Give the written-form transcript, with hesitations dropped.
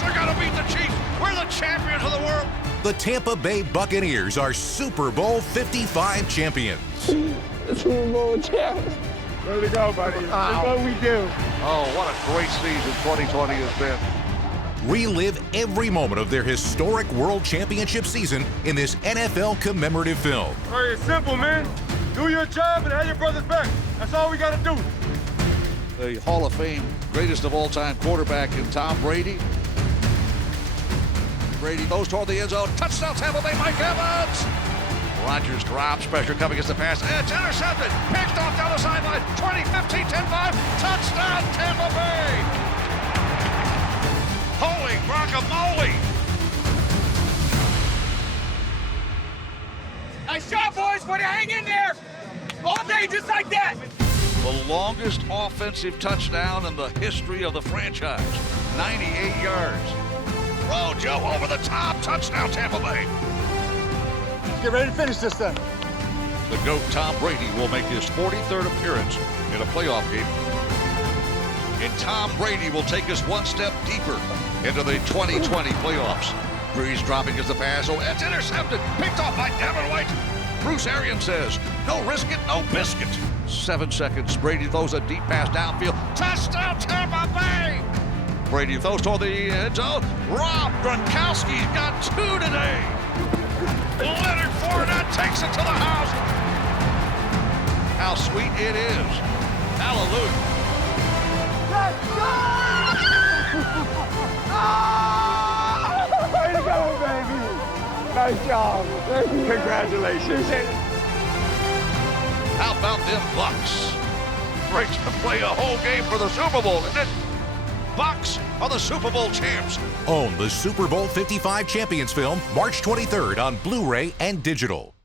Bucs are gonna beat the Chiefs. We're the champions of the world. The Tampa Bay Buccaneers are Super Bowl 55 champions. Super Bowl champions. Way to go, buddy. That's what we do. Oh, what a great season 2020 has been. Relive every moment of their historic World Championship season in this NFL commemorative film. Very simple, man. Do your job and have your brother's back. That's all we got to do. The Hall of Fame greatest of all time quarterback in Tom Brady. Brady goes toward the end zone. Touchdown Tampa Bay, Mike Evans. Rodgers drops, pressure coming against the pass. It's intercepted. Picked off down the sideline. 20, 15, 10, 5. Touchdown Tampa Bay. Holy guacamole. Nice job, boys. Way to hang in there. All day, just like that. The longest offensive touchdown in the history of the franchise. 98 yards. Rojo over the top. Touchdown Tampa Bay. Get ready to finish this thing. The GOAT Tom Brady will make his 43rd appearance in a playoff game. And Tom Brady will take us one step deeper into the 2020 playoffs. Breeze dropping as the pass. Oh, it's intercepted. Picked off by Devin White. Bruce Arians says, no risk it, no biscuit. 7 seconds. Brady throws a deep pass downfield. Touchdown Tampa Bay. Brady throws toward the end zone. Rob Gronkowski's got 2 today. Leonard Fournette takes it to the house. How sweet it is. Hallelujah. Let's go! Way to go, baby. Nice job. Congratulations. How about them Bucs? Great to play a whole game for the Super Bowl, isn't it? Bucs are the Super Bowl champs. Own the Super Bowl 55 champions film March 23rd on Blu-ray and digital.